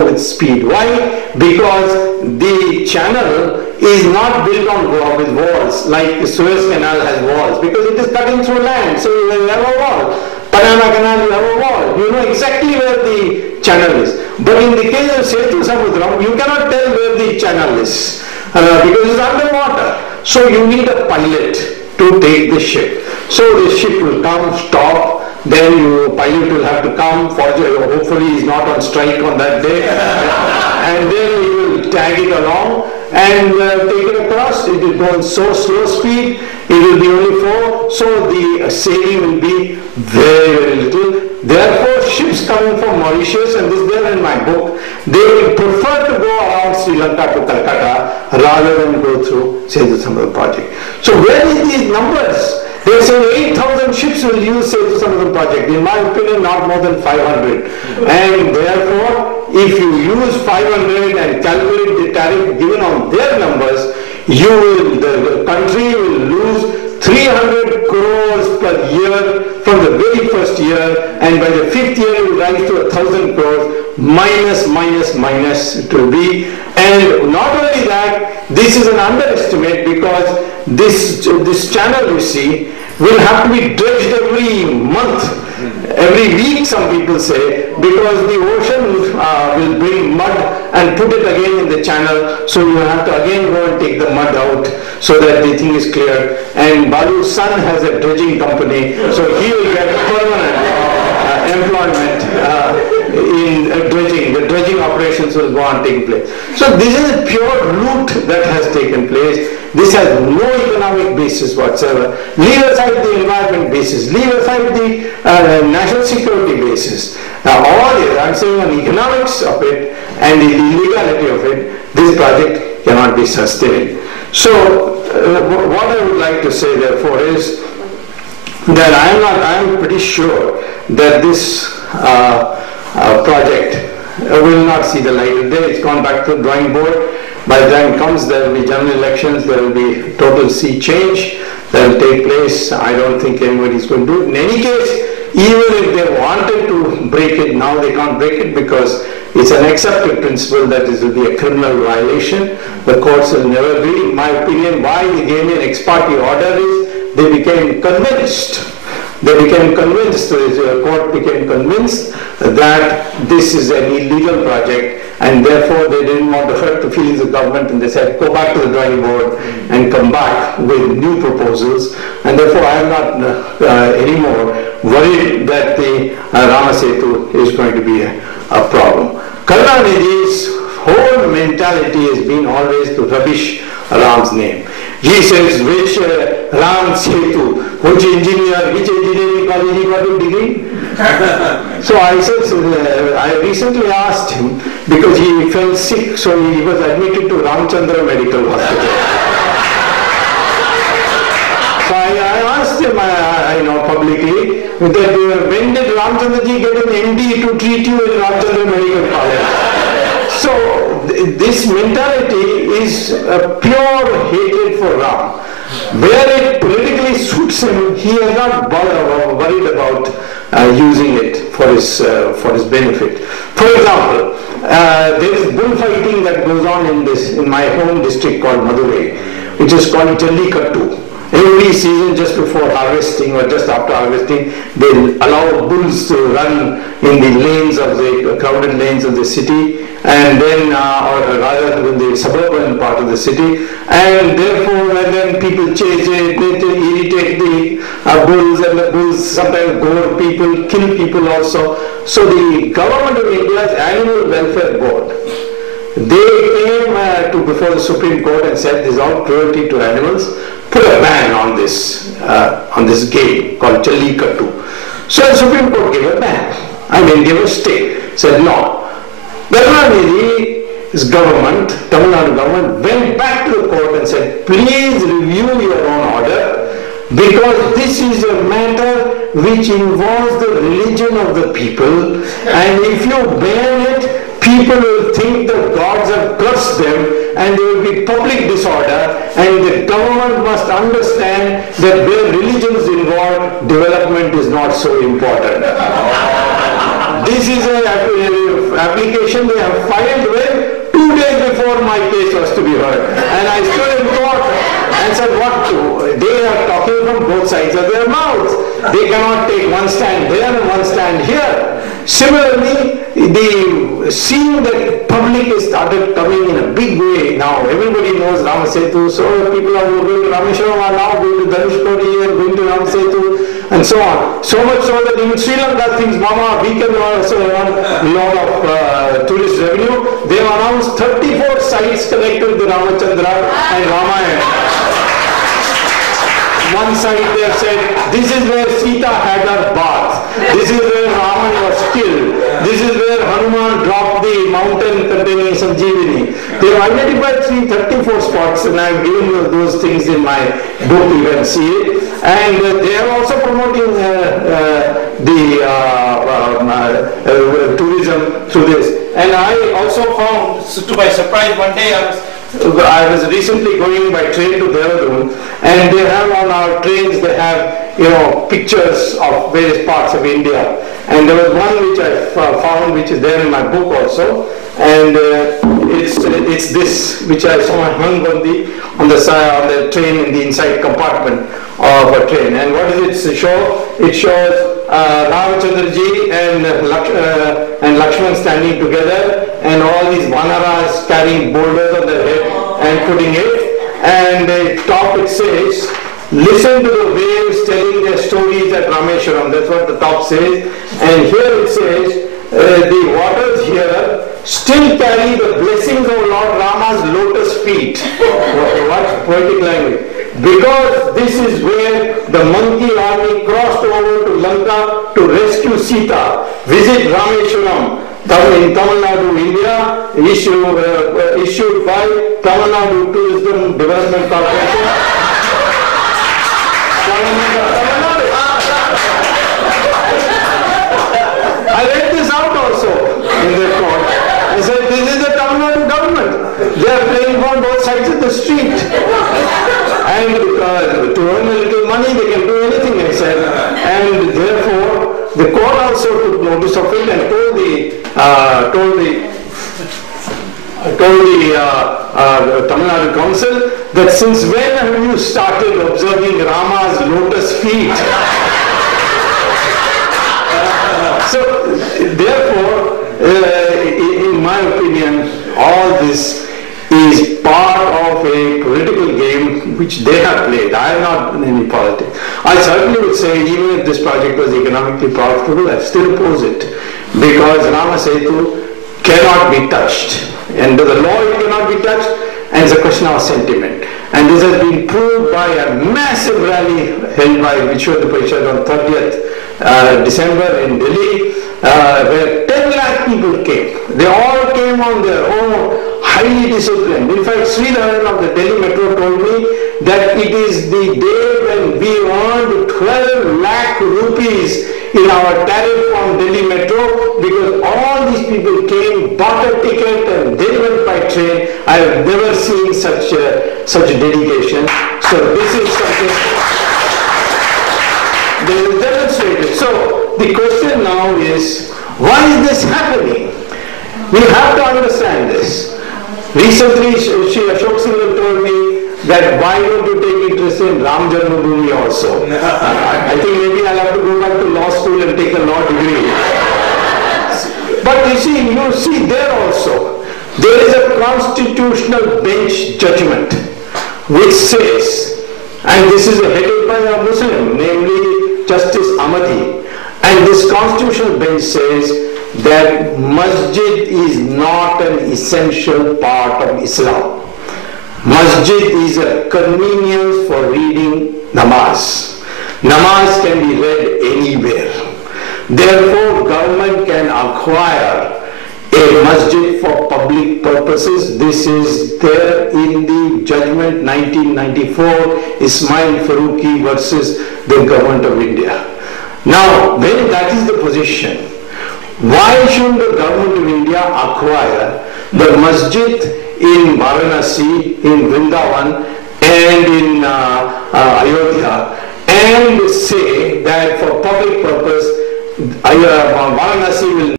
with speed. Why? Because the channel is not built on with walls like the Suez Canal has walls, because it is cutting through land, so you will have a wall. Panama Canal, you have a wall. You know exactly where the channel is. But in the case of Setu Samudram, you cannot tell where the channel is because it's underwater. So you need a pilot to take the ship. So the ship will come, stop, then your pilot will have to come, hopefully he's not on strike on that day, and then he will tag it along and take it across. It will go in so slow speed, it will be only 4, so the sailing will be very, very little. Therefore, ships coming from Mauritius, and this is there in my book, they will prefer to go around Sri Lanka to Calcutta rather than go through Setu Samudram project. So where is these numbers? They say 8,000 ships will use Setu Samudram project. In my opinion, not more than 500. And therefore, if you use 500 and calculate the tariff given on their numbers, the country will lose 300 crores per year from the very first year, and by the 5th year it will rise to 1,000 crores, minus it will be. And not only that, this is an underestimate, because this channel, you see, will have to be dredged every month, every week, some people say, because the ocean will bring mud and put it again in the channel, so you have to again go and take the mud out so that the thing is clear. And Balu's son has a dredging company, so he will get permanent employment in dredging. The dredging operations will go on taking place. So this is a pure loot that has taken place. This has no economic basis whatsoever. Leave aside the environment basis, leave aside the national security basis. All this, I'm saying on economics of it and the illegality of it, this project cannot be sustained. So what I would like to say therefore is that I am pretty sure that this project will not see the light of day. It's gone back to the drawing board. By the time it comes, there will be general elections, there will be total sea change that will take place. I don't think anybody is going to do it. In any case, even if they wanted to break it, now they can't break it, because it's an accepted principle that this will be a criminal violation. The courts will never agree. In my opinion, why they gave me an ex parte order is they became convinced. The court became convinced that this is an illegal project, and therefore they didn't want to hurt the feelings of government, and they said go back to the drawing board and come back with new proposals. And therefore I am not anymore worried that the Rama Setu is going to be a problem. Karunanidhi's whole mentality has been always to rubbish Ram's name. He says, which Ram Setu, which engineering college he got a degree? So I said, I recently asked him, because he fell sick, so he was admitted to Ramchandra Medical Hospital. So I asked him, publicly, that when did Ramchandraji get an MD to treat you in Ramchandra Medical College? So this mentality is a pure hatred for Ram. Where it politically suits him, he is not worried about using it for his benefit. For example, there is bullfighting that goes on in my home district called Madurai, which is called Jallikattu. Every season, just before harvesting or just after harvesting, they allow bulls to run in the lanes of the crowded lanes of the city, and then, or rather in the suburban part of the city, and therefore when then people chase it, they irritate the bulls, and the bulls sometimes gore people, kill people also. So the government of India's Animal Welfare Board, they came before the Supreme Court and said this is all cruelty to animals. Put a ban on this game called Jallikattu. So the Supreme Court gave a ban. Gave a stay. Said no. Karunanidhi's government, Tamil Nadu government, went back to the court and said, please review your own order, because this is a matter which involves the religion of the people, and if you ban it, people will think the gods have cursed them, and there will be public disorder, and the government must understand that where religion is involved, development is not so important. this is an application they have filed with 2 days before my case was to be heard. And I stood in court and said, what to? They are talking from both sides of their mouths. They cannot take one stand there and one stand here. Similarly, seeing that public has started coming in a big way now. Everybody knows Rama Setu, so people are going to Rameshwaram are now going to Dhanushkodi and going to Rama Setu and so on. So much so that even Sri Lanka thinks, Mama, we can also earn a lot of tourist revenue. They have announced 34 sites connected to Ramachandra and Ramayana. One side they have said, this is where Sita had her bath. This is where Raman was killed. This is where Hanuman dropped the mountain containing Sanjeevani. They have identified 34 spots, and I have given you those things in my book, you can see it. And they are also promoting tourism through this. And I also found, to my surprise, one day I was recently going by train to Dehradun, and they have on our trains, they have, pictures of various parts of India. And there was one which I found, which is there in my book also, and it's this, which I saw hung on the side on the train in the inside compartment of a train. And what does it show? It shows Ramachandraji and Lakshman standing together, and all these vanaras carrying boulders on their head and putting it. And the top it says, listen to the waves telling their stories at Rameshwaram. That's what the top says. And here it says, the waters here still carry the blessings of Lord Rama's lotus feet. What poetic language. Because this is where the monkey army crossed over to Lanka to rescue Sita. Visit Rameshwaram in Tamil Nadu, India, issued by Tamil Nadu Tourism Development Corporation. I read this out also in the court. I said, this is the Tamil Nadu government. They are playing on both sides of the street. And to earn a little money, they can do anything, I said. And therefore, the court also took notice of it and told the Tamil Nadu Council that since when have you started observing Rama's lotus feet? So, therefore, in my opinion, all this is part of a political game which they have played. I am not in any politics. I certainly would say, even if this project was economically profitable, I still oppose it, because Rama Setu cannot be touched. And the law it cannot be touched, and it's a question of sentiment. And this has been proved by a massive rally held by Vishwa Parishad on 30th December in Delhi, where 10 lakh people came. They all came on their own, highly disciplined. In fact, Sridharan of the Delhi Metro told me that it is the day when we earned 12 lakh rupees in our tariff from Delhi Metro, because all these people came, bought a ticket, and they went by train. I have never seen such dedication. So this is something they will demonstrate it. So the question now is, why is this happening? We have to understand this. Recently, Ashok Singh told me that why don't you take interest in Ram Janmabhoomi also? I think maybe I'll have to go back to law school and take a law degree. But you see there also, there is a constitutional bench judgment which says, and this is headed by a Muslim, namely Justice Ahmadi, and this constitutional bench says that masjid is not an essential part of Islam. Masjid is a convenience for reading namaz. Namaz can be read anywhere. Therefore, government can acquire a masjid for public purposes. This is there in the judgment 1994, Ismail Faruqi versus the government of India. Now, when that is the position, why shouldn't the government of India acquire the masjid in Varanasi, in Vrindavan, and in Ayodhya, and say that for public purpose, Varanasi will